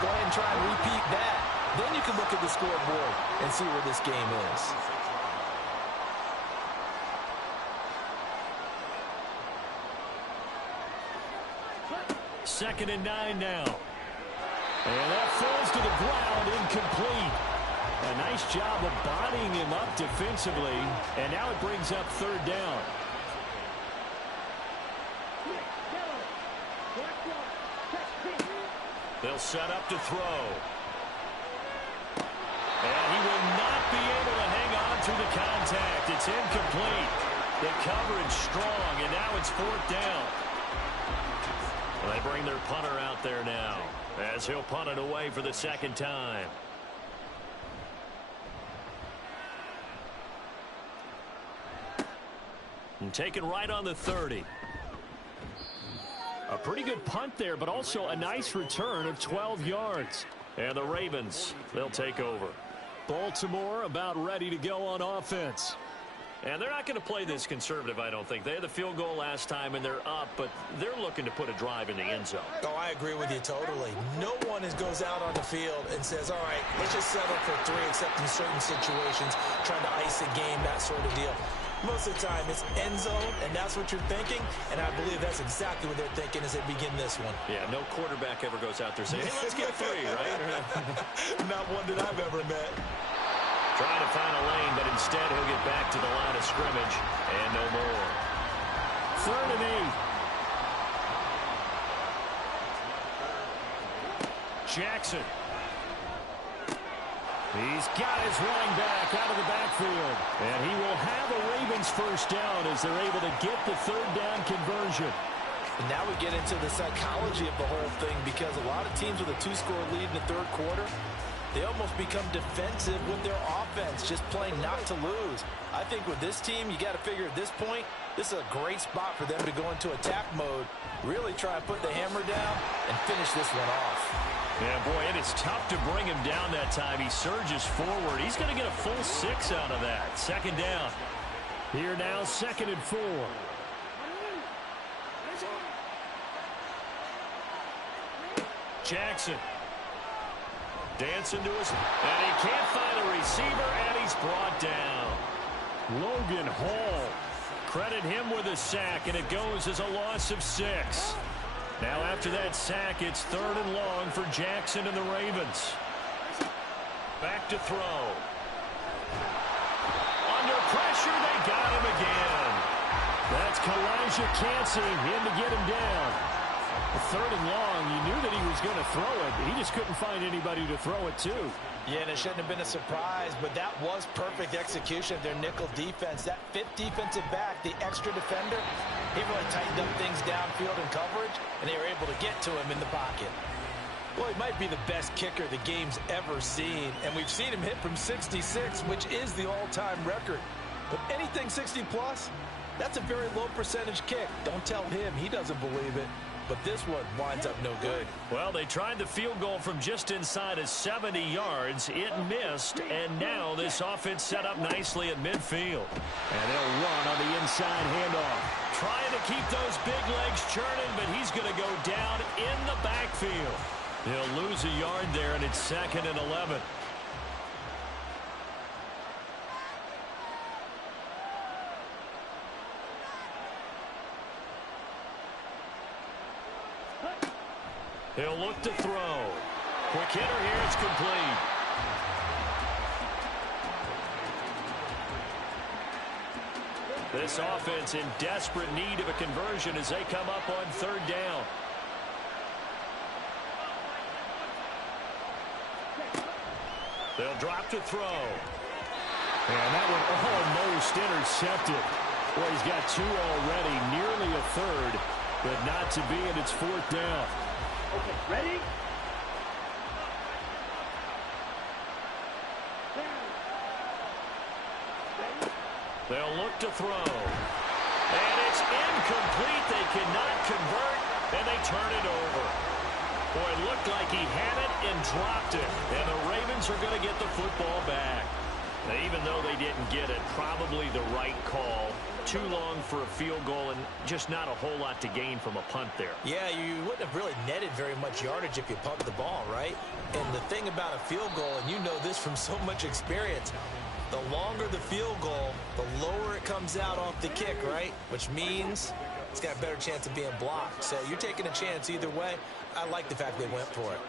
Go ahead and try and repeat that. Then you can look at the scoreboard and see where this game is. Second and 9 now. And that falls to the ground, incomplete. A nice job of bodying him up defensively. And now it brings up 3rd down. They'll set up to throw. And he will not be able to hang on through the contact. It's incomplete. The coverage strong, and now it's 4th down. Well, they bring their punter out there now as he'll punt it away for the 2nd time. And taken right on the 30. A pretty good punt there, but also a nice return of 12 yards. And the Ravens, they'll take over. Baltimore about ready to go on offense. And they're not going to play this conservative, I don't think. They had the field goal last time, and they're up, but they're looking to put a drive in the end zone. Oh, I agree with you totally. No one goes out on the field and says, all right, let's just settle for 3, except in certain situations, trying to ice a game, that sort of deal. Most of the time, it's end zone, and that's what you're thinking, and I believe that's exactly what they're thinking as they begin this one. Yeah, no quarterback ever goes out there saying, hey, let's get 3, right? Not one that I've ever met. Trying to find a lane, but instead he'll get back to the line of scrimmage, and no more. 3rd and 8. Jackson. He's got his running back out of the backfield. And he will have a Ravens first down as they're able to get the 3rd down conversion. And now we get into the psychology of the whole thing, because a lot of teams with a 2-score lead in the 3rd quarter, they almost become defensive with their offense, just playing not to lose. I think with this team, you got to figure at this point, this is a great spot for them to go into attack mode, really try and put the hammer down and finish this one off. Yeah, boy, it is tough to bring him down that time. He surges forward. He's going to get a full 6 out of that. 2nd down. Here now, 2nd and 4. Jackson. Dancing to his, and he can't find a receiver, and he's brought down. Logan Hall. Credit him with a sack, and it goes as a loss of 6. Now after that sack, it's 3rd and long for Jackson and the Ravens. Back to throw. Under pressure, they got him again. That's Kalijah Cansey in to get him down. 3rd and long, you knew that he was going to throw it. He just couldn't find anybody to throw it to. Yeah, and it shouldn't have been a surprise, but that was perfect execution of their nickel defense. That 5th defensive back, the extra defender, he really tightened up things downfield in coverage, and they were able to get to him in the pocket. Well, he might be the best kicker the game's ever seen, and we've seen him hit from 66, which is the all-time record. But anything 60-plus, that's a very low percentage kick. Don't tell him he doesn't believe it. But this one winds up no good. Well, they tried the field goal from just inside of 70 yards. It missed, and now this offense set up nicely at midfield. And they'll run on the inside handoff. Trying to keep those big legs churning, but he's going to go down in the backfield. He'll lose a yard there, and it's 2nd and 11. He'll look to throw. Quick hitter here. It's complete. This offense in desperate need of a conversion as they come up on 3rd down. They'll drop to throw. And that one almost intercepted. Well, he's got 2 already, nearly a third, but not to be, and it's 4th down. Okay, ready? They'll look to throw. And it's incomplete. They cannot convert, and they turn it over. Boy, it looked like he had it and dropped it. And the Ravens are going to get the football back. Now, even though they didn't get it, probably the right call. Too long for a field goal and just not a whole lot to gain from a punt there. Yeah, you wouldn't have really netted very much yardage if you pumped the ball, right? And the thing about a field goal, and you know this from so much experience, the longer the field goal, the lower it comes out off the kick, right? Which means it's got a better chance of being blocked. So you're taking a chance either way. I like the fact they went for it.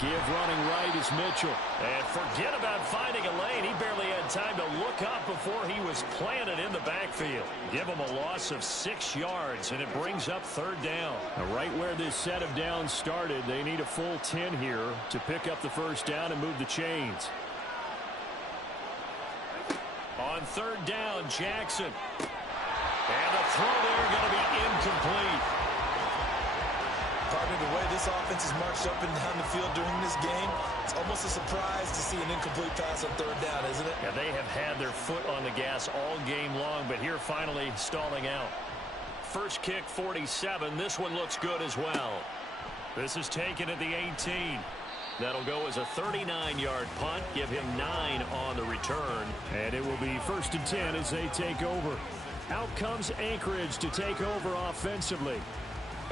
Give running right is Mitchell. And forget about finding a lane. He barely had time to look up before he was planted in the backfield. Give him a loss of 6 yards, and it brings up 3rd down. Now, right where this set of downs started, they need a full 10 here to pick up the 1st down and move the chains. On 3rd down, Jackson. And the throw there going to be incomplete. Partner, the way this offense has marched up and down the field during this game, it's almost a surprise to see an incomplete pass on 3rd down, isn't it? Yeah, they have had their foot on the gas all game long, but here finally stalling out. First kick, 47. This one looks good as well. This is taken at the 18. That'll go as a 39-yard punt. Give him 9 on the return. And it will be 1st and 10 as they take over. Out comes Anchorage to take over offensively.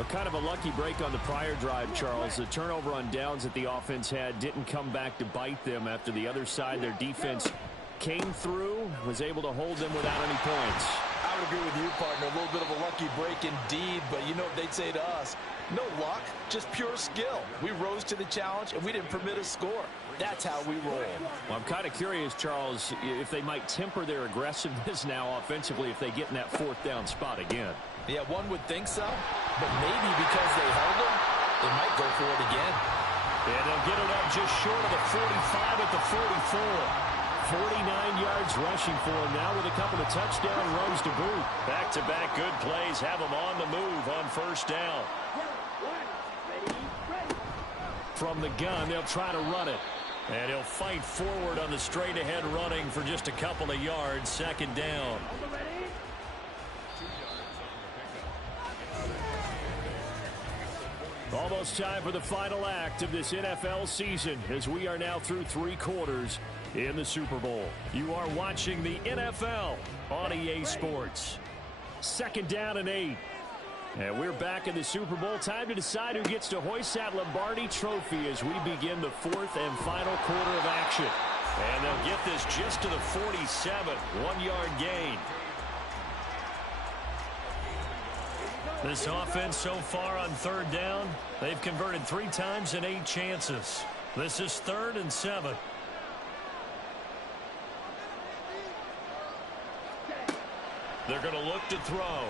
A kind of a lucky break on the prior drive, Charles. The turnover on downs that the offense had didn't come back to bite them after the other side. Their defense came through, was able to hold them without any points. I would agree with you, partner. A little bit of a lucky break indeed, but you know what they'd say to us? No luck, just pure skill. We rose to the challenge, and we didn't permit a score. That's how we roll. Well, I'm kind of curious, Charles, if they might temper their aggressiveness now offensively if they get in that 4th down spot again. Yeah, one would think so, but maybe because they held them, they might go for it again. And they'll get it up just short of the 45 at the 44. 49 yards rushing for him now with a couple of touchdown runs to boot. Back-to-back good plays have him on the move on 1st down. From the gun, they'll try to run it. And he'll fight forward on the straight-ahead running for just a couple of yards. 2nd down. Almost time for the final act of this NFL season as we are now through 3 quarters in the Super Bowl. You are watching the NFL on EA Sports. 2nd down and 8. And we're back in the Super Bowl. Time to decide who gets to hoist that Lombardi trophy as we begin the 4th and final quarter of action. And they'll get this just to the 47. 1-yard gain. This offense so far on 3rd down, they've converted 3 times in 8 chances. This is 3rd and 7. They're going to look to throw.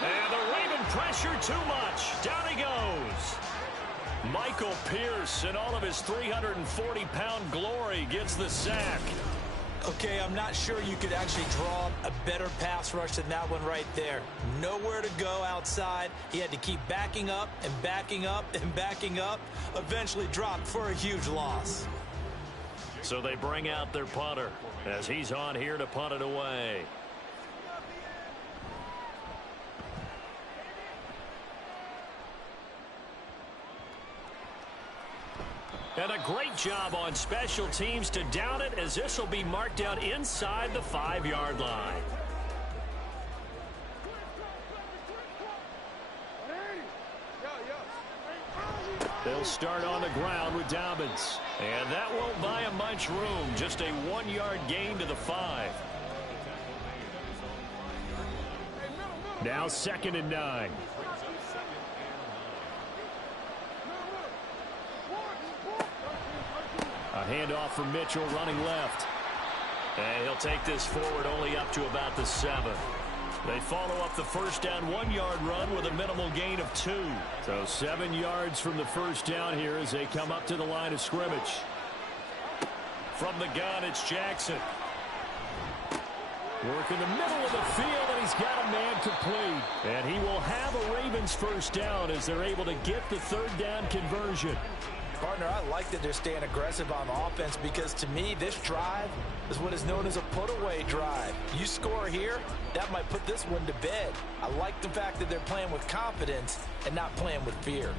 And the Raven pressure too much. Down he goes. Michael Pierce in all of his 340-pound glory gets the sack. Okay, I'm not sure you could actually draw a better pass rush than that one right there. Nowhere to go outside. He had to keep backing up and backing up and backing up. Eventually dropped for a huge loss. So they bring out their punter as he's on here to punt it away. And a great job on special teams to down it, as this will be marked down inside the 5-yard line. They'll start on the ground with Dobbins. And that won't buy him much room. Just a 1-yard gain to the 5. Now 2nd and 9. A handoff from Mitchell running left. And he'll take this forward only up to about the 7. They follow up the first down 1-yard run with a minimal gain of 2. So 7 yards from the first down here as they come up to the line of scrimmage. From the gun, it's Jackson. Work in the middle of the field, and he's got a man complete. And he will have a Ravens first down as they're able to get the 3rd down conversion. Partner, I like that they're staying aggressive on offense because to me, this drive is what is known as a put-away drive. You score here, that might put this one to bed. I like the fact that they're playing with confidence and not playing with fear.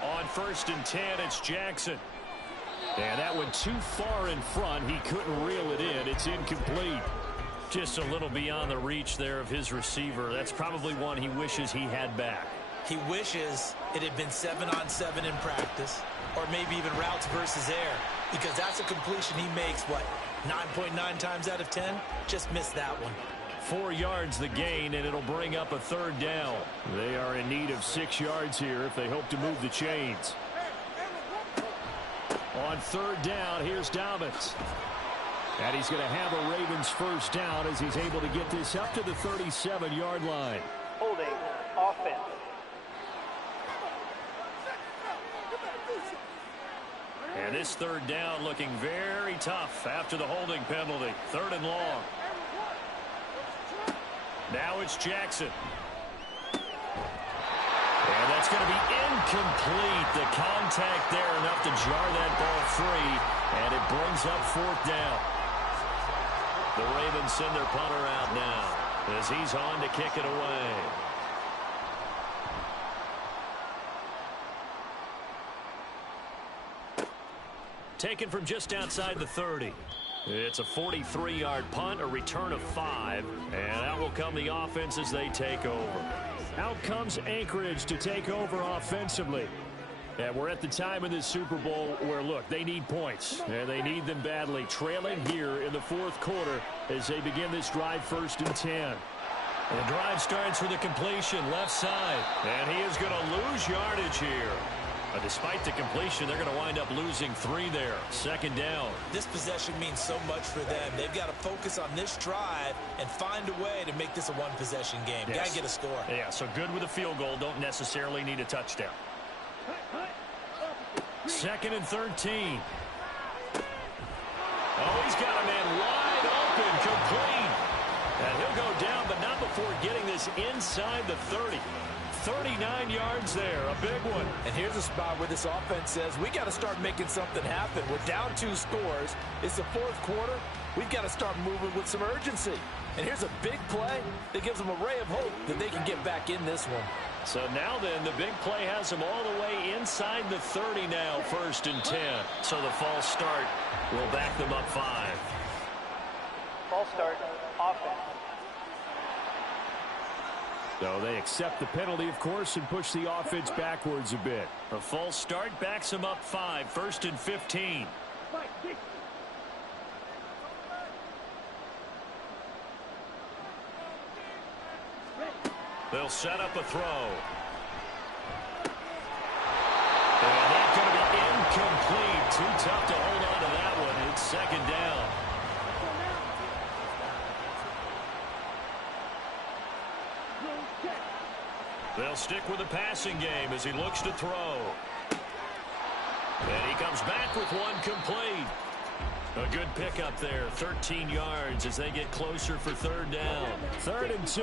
On 1st and 10, it's Jackson. And that went too far in front. He couldn't reel it in. It's incomplete. Just a little beyond the reach there of his receiver. That's probably one he wishes he had back. He wishes it had been 7-on-7 in practice, or maybe even routes versus air, because that's a completion he makes, what, 9.9 times out of 10? Just missed that one. 4 yards the gain, and it'll bring up a 3rd down. They are in need of 6 yards here if they hope to move the chains. On 3rd down, here's Dobbins. And he's going to have a Ravens first down as he's able to get this up to the 37-yard line. Holding offense. And this 3rd down looking very tough after the holding penalty. 3rd and long. Now it's Jackson. And that's going to be incomplete. The contact there enough to jar that ball free. And it brings up 4th down. The Ravens send their punter out now as he's on to kick it away. Taken from just outside the 30. It's a 43-yard punt, a return of 5, and out will come the offense as they take over. Out comes Anchorage to take over offensively. And we're at the time in this Super Bowl where, look, they need points, and they need them badly. Trailing here in the 4th quarter as they begin this drive 1st and 10. And the drive starts with a completion left side, and he is going to lose yardage here. Despite the completion, they're going to wind up losing 3 there. 2nd down. This possession means so much for them. They've got to focus on this drive and find a way to make this a 1-possession game. Yes. Got to get a score. Yeah, so good with a field goal. Don't necessarily need a touchdown. 2nd and 13. Oh, he's got a man wide open, complete. And he'll go down, but not before getting this inside the 30. 39 yards there, a big one. And here's a spot where this offense says, we got to start making something happen. We're down 2 scores. It's the 4th quarter. We've got to start moving with some urgency. And here's a big play that gives them a ray of hope that they can get back in this one. So now then, the big play has them all the way inside the 30 now, 1st and 10. So the false start will back them up 5. False start, offense. So they accept the penalty, of course, and push the offense backwards a bit. A false start backs them up 5, 1st and 15. They'll set up a throw. And that's going to be incomplete. Too tough to hold on to that one. It's 2nd down. They'll stick with the passing game as he looks to throw. And he comes back with one complete. A good pickup there, 13 yards as they get closer for third down. 3rd and 2.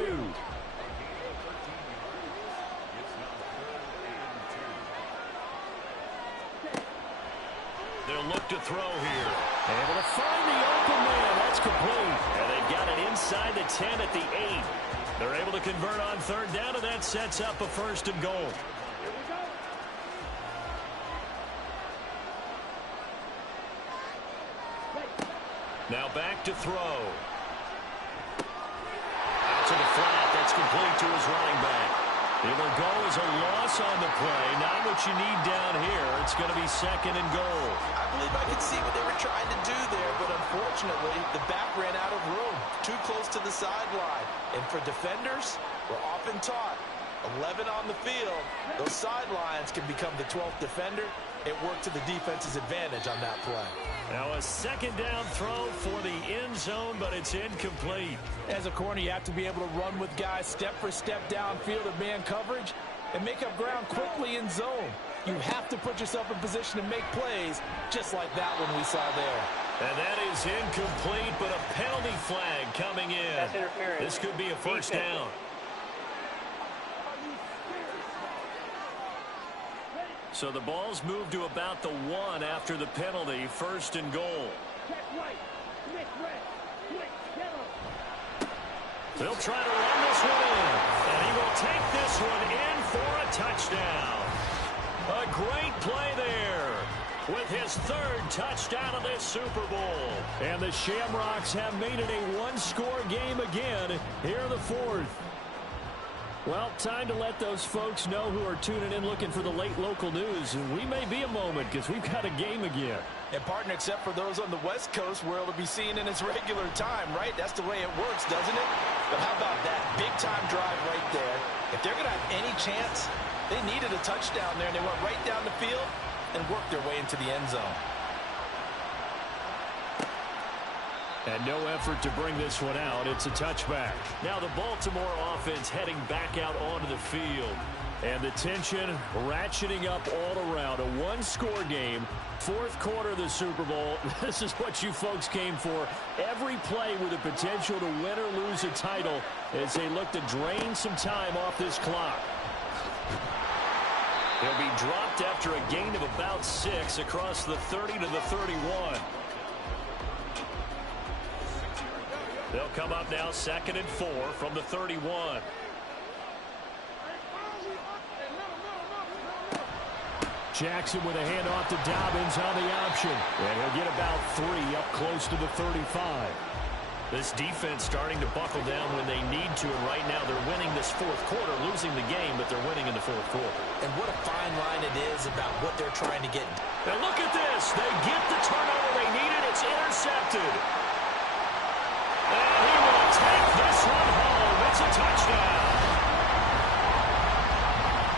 They'll look to throw here. Able to find the open man. That's complete. And they've got it inside the 10 at the 8. They're able to convert on third down, and that sets up a 1st and goal. Now back to throw. Out to the flat. That's complete to his running back. It'll go as a loss on the play. Not what you need down here. It's going to be 2nd and goal. I believe I could see what they were trying to do there, but unfortunately, the back ran out of room. Too close to the sideline. And for defenders, we're often taught, 11 on the field, those sidelines can become the 12th defender. It worked to the defense's advantage on that play. Now a 2nd down throw for the end zone, but it's incomplete. As a corner, you have to be able to run with guys step for step downfield in man coverage and make up ground quickly in zone. You have to put yourself in position to make plays just like that one we saw there. And that is incomplete, but a penalty flag coming in. That's interference. This could be a 1st down. So the ball's moved to about the 1 after the penalty, 1st and goal. They'll try to run this one in, and he will take this one in for a touchdown. A great play there with his 3rd touchdown of this Super Bowl. And the Shamrocks have made it a one-score game again here in the 4th. Well, time to let those folks know who are tuning in looking for the late local news. We may be a moment because we've got a game again. And, partner, except for those on the West Coast where it'll be seen in its regular time, right? That's the way it works, doesn't it? But how about that big-time drive right there? If they're going to have any chance, they needed a touchdown there, and they went right down the field and worked their way into the end zone. And no effort to bring this one out. It's a touchback. Now the Baltimore offense heading back out onto the field. And the tension ratcheting up all around. A one-score game. 4th quarter of the Super Bowl. This is what you folks came for. Every play with the potential to win or lose a title as they look to drain some time off this clock. He'll be dropped after a gain of about 6 across the 30 to the 31. They'll come up now 2nd and 4 from the 31. Jackson with a handoff to Dobbins on the option. And he'll get about 3 up close to the 35. This defense starting to buckle down when they need to, and right now they're winning this 4th quarter, losing the game, but they're winning in the 4th quarter. And what a fine line it is about what they're trying to get. And look at this. They get the turnover they needed. It's intercepted. And he will take this one home. It's a touchdown.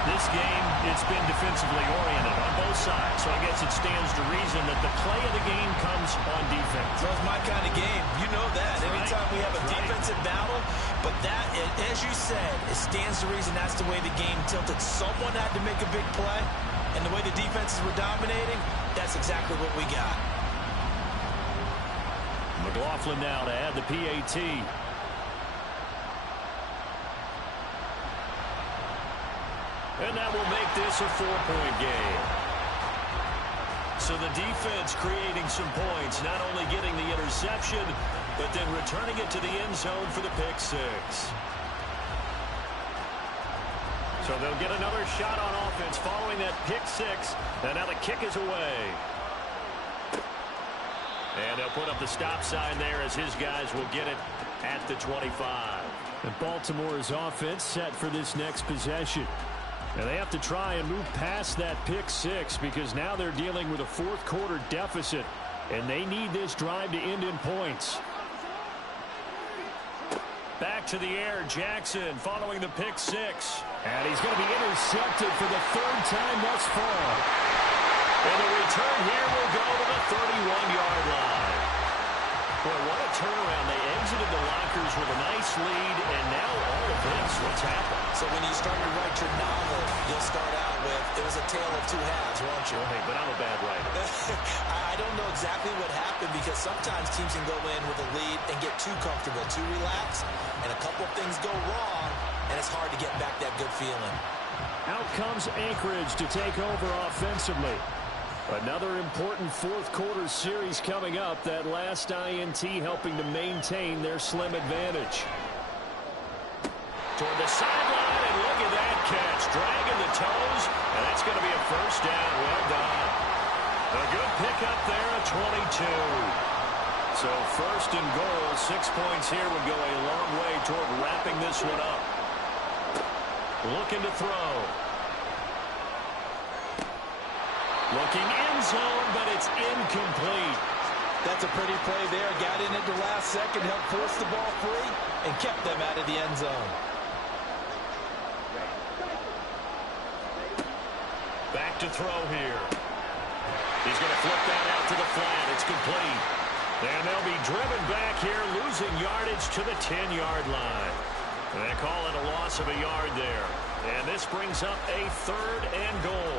This game, it's been defensively oriented on both sides, so I guess it stands to reason that the play of the game comes on defense. So it's my kind of game. You know that. Right. Anytime we have a defensive battle, but that, as you said, it stands to reason that's the way the game tilted. Someone had to make a big play, and the way the defenses were dominating, that's exactly what we got. McLaughlin now to add the PAT. And that will make this a 4-point game. So the defense creating some points, not only getting the interception, but then returning it to the end zone for the pick 6. So they'll get another shot on offense following that pick 6. And now the kick is away. And they'll put up the stop sign there as his guys will get it at the 25. And Baltimore's offense set for this next possession. And they have to try and move past that pick 6 because now they're dealing with a 4th quarter deficit. And they need this drive to end in points. Back to the air, Jackson following the pick 6. And he's going to be intercepted for the 3rd time thus far. And the return here will go to the 31-yard line. Boy, what a turnaround. They exited the lockers with a nice lead, and now all of this. What's happened? So when you start to write your novel, you'll start out with, it was a tale of two halves, won't you? Hey, but I'm a bad writer. I don't know exactly what happened, because sometimes teams can go in with a lead and get too comfortable, too relaxed, and a couple of things go wrong, and it's hard to get back that good feeling. Out comes Anchorage to take over offensively. Another important fourth quarter series coming up. That last INT helping to maintain their slim advantage. Toward the sideline, and look at that catch. Dragging the toes, and that's going to be a first down. Well done. A good pickup there at 22. So first and goal, 6 points here would go a long way toward wrapping this one up. Looking to throw. Looking end zone, but it's incomplete. That's a pretty play there. Got in at the last second, helped force the ball free, and kept them out of the end zone. Back to throw here. He's going to flip that out to the flat. It's complete. And they'll be driven back here, losing yardage to the 10-yard line. They call it a loss of a yard there. And this brings up a 3rd and goal.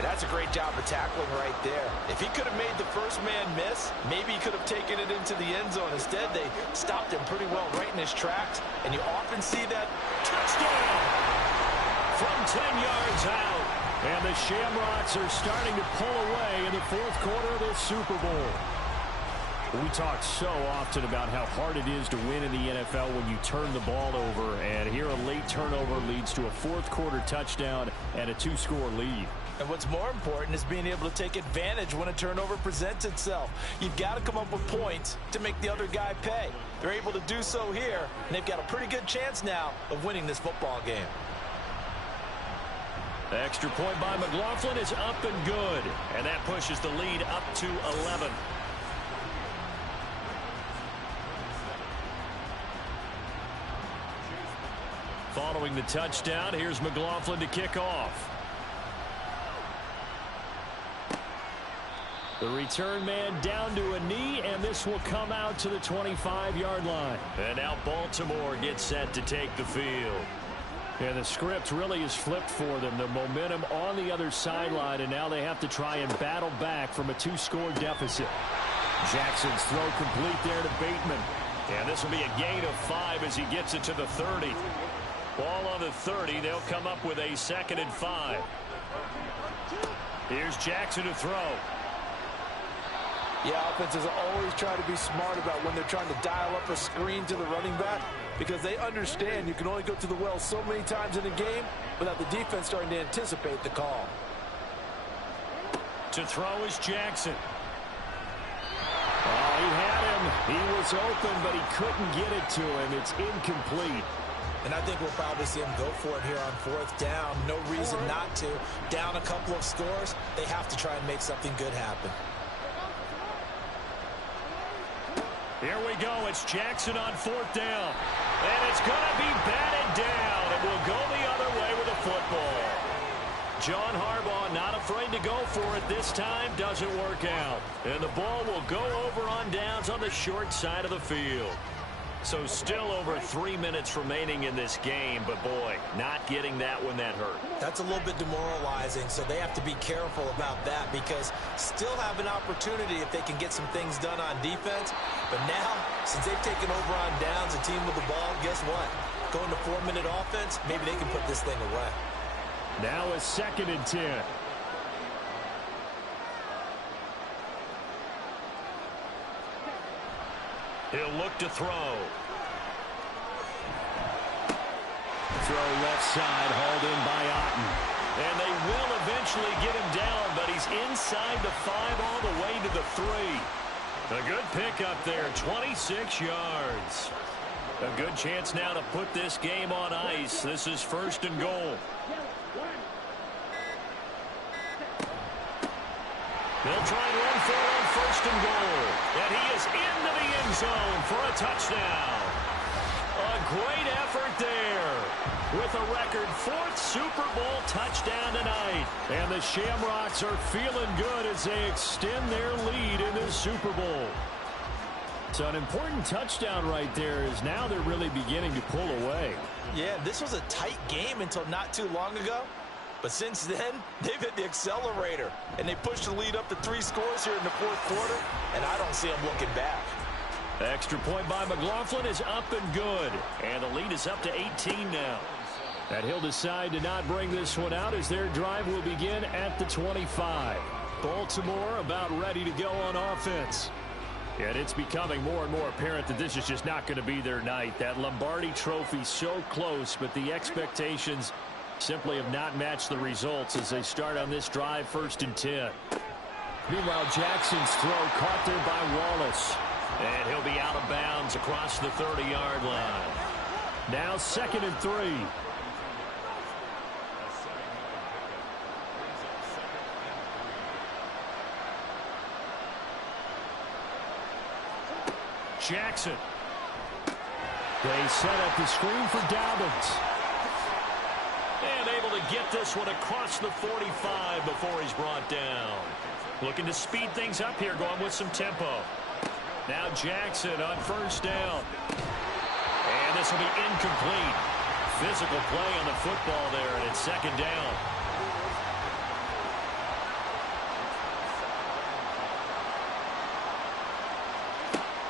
That's a great job of tackling right there. If he could have made the first man miss, maybe he could have taken it into the end zone. Instead, they stopped him pretty well right in his tracks. And you often see that touchdown from 10 yards out. And the Shamrocks are starting to pull away in the fourth quarter of this Super Bowl. We talk so often about how hard it is to win in the NFL when you turn the ball over. And here a late turnover leads to a fourth quarter touchdown and a 2-score lead. And what's more important is being able to take advantage when a turnover presents itself. You've got to come up with points to make the other guy pay. They're able to do so here, and they've got a pretty good chance now of winning this football game. The extra point by McLaughlin is up and good. And that pushes the lead up to 11. Following the touchdown, here's McLaughlin to kick off. The return man down to a knee, and this will come out to the 25-yard line. And now Baltimore gets set to take the field. Yeah, the script really is flipped for them. The momentum on the other sideline, and now they have to try and battle back from a 2-score deficit. Jackson's throw complete there to Bateman. And this will be a gain of 5 as he gets it to the 30. Ball on the 30. They'll come up with a 2nd and 5. Here's Jackson to throw. Yeah, offenses always try to be smart about when they're trying to dial up a screen to the running back, because they understand you can only go to the well so many times in a game without the defense starting to anticipate the call. To throw is Jackson. Oh, he had him. He was open, but he couldn't get it to him. It's incomplete. And I think we'll probably see him go for it here on 4th down. No reason not to. Down a couple of scores, they have to try and make something good happen. Here we go. It's Jackson on 4th down. And it's going to be batted down. It will go the other way with a football. John Harbaugh not afraid to go for it this time. Doesn't work out. And the ball will go over on downs on the short side of the field. So still over 3 minutes remaining in this game, but boy, not getting that when that hurt. That's a little bit demoralizing, so they have to be careful about that, because still have an opportunity if they can get some things done on defense. But now, since they've taken over on downs, a team with the ball, guess what? Going to 4-minute offense, maybe they can put this thing away. Now a 2nd and 10. He'll look to throw. Throw left side, hauled in by Otten. And they will eventually get him down, but he's inside the 5 all the way to the 3. A good pickup there, 26 yards. A good chance now to put this game on ice. This is 1st and goal. They'll try and run for it on 1st and goal. And he is into the end zone for a touchdown. A great effort there with a record 4th Super Bowl touchdown tonight. And the Shamrocks are feeling good as they extend their lead in this Super Bowl. So an important touchdown right there is now they're really beginning to pull away. Yeah, this was a tight game until not too long ago. But since then, they've hit the accelerator. And they pushed the lead up to 3 scores here in the fourth quarter. And I don't see them looking back. The extra point by McLaughlin is up and good. And the lead is up to 18 now. And he'll decide to not bring this one out as their drive will begin at the 25. Baltimore about ready to go on offense. And it's becoming more and more apparent that this is just not going to be their night. That Lombardi Trophy so close, but the expectations simply have not matched the results as they start on this drive, 1st and 10. Meanwhile, Jackson's throw caught there by Wallace. And he'll be out of bounds across the 30-yard line. Now 2nd and 3. Jackson. They set up the screen for Dobbins. And able to get this one across the 45 before he's brought down. Looking to speed things up here, going with some tempo. Now Jackson on 1st down. And this will be incomplete. Physical play on the football there, and it's 2nd down.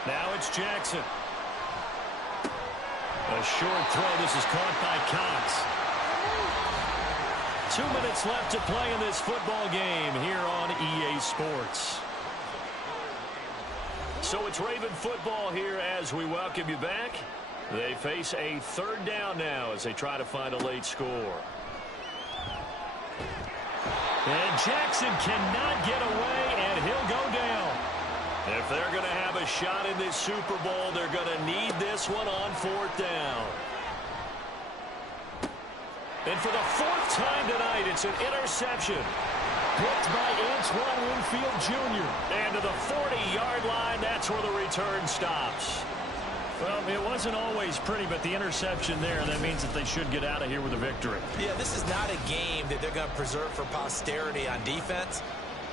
Now it's Jackson. A short throw. This is caught by Cox. 2 minutes left to play in this football game here on EA Sports. So it's Raven football here as we welcome you back. They face a 3rd down now as they try to find a late score. And Jackson cannot get away, and he'll go down. If they're going to have a shot in this Super Bowl, they're going to need this one on 4th down. And for the 4th time tonight, it's an interception. Picked by Antoine Winfield Jr. And to the 40-yard line, that's where the return stops. Well, it wasn't always pretty, but the interception there, that means that they should get out of here with a victory. Yeah, this is not a game that they're going to preserve for posterity on defense.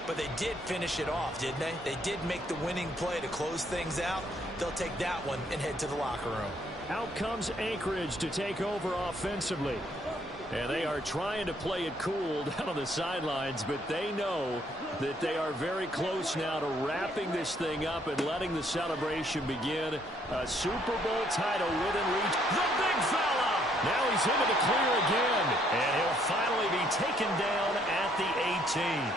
But they did finish it off, didn't they? They did make the winning play to close things out. They'll take that one and head to the locker room. Out comes Anchorage to take over offensively. And they are trying to play it cool down on the sidelines, but they know that they are very close now to wrapping this thing up and letting the celebration begin. A Super Bowl title within reach. The big fella! Now he's into the clear again. And he'll finally be taken down at the 18.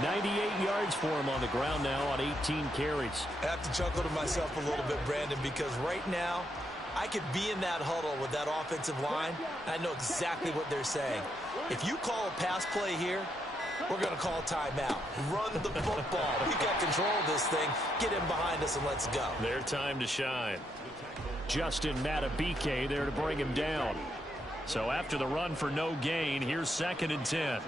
98 yards for him on the ground now on 18 carries. I have to chuckle to myself a little bit, Brandon, because right now I could be in that huddle with that offensive line. I know exactly what they're saying. If you call a pass play here, we're going to call timeout. Run the football. We got control of this thing. Get him behind us and let's go. Their time to shine. Justin Matabike there to bring him down. So after the run for no gain, here's 2nd and 10.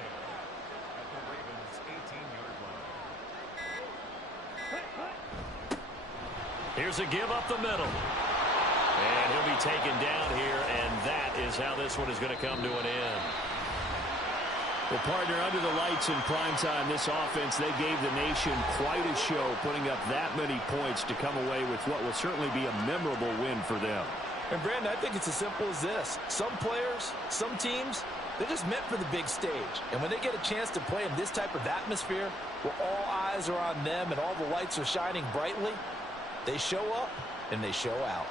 Here's a give up the middle. And he'll be taken down here, and that is how this one is going to come to an end. Well, partner, under the lights in primetime, this offense, they gave the nation quite a show, putting up that many points to come away with what will certainly be a memorable win for them. And, Brandon, I think it's as simple as this. Some players, some teams, they're just meant for the big stage. And when they get a chance to play in this type of atmosphere where all eyes are on them and all the lights are shining brightly, they show up and they show out.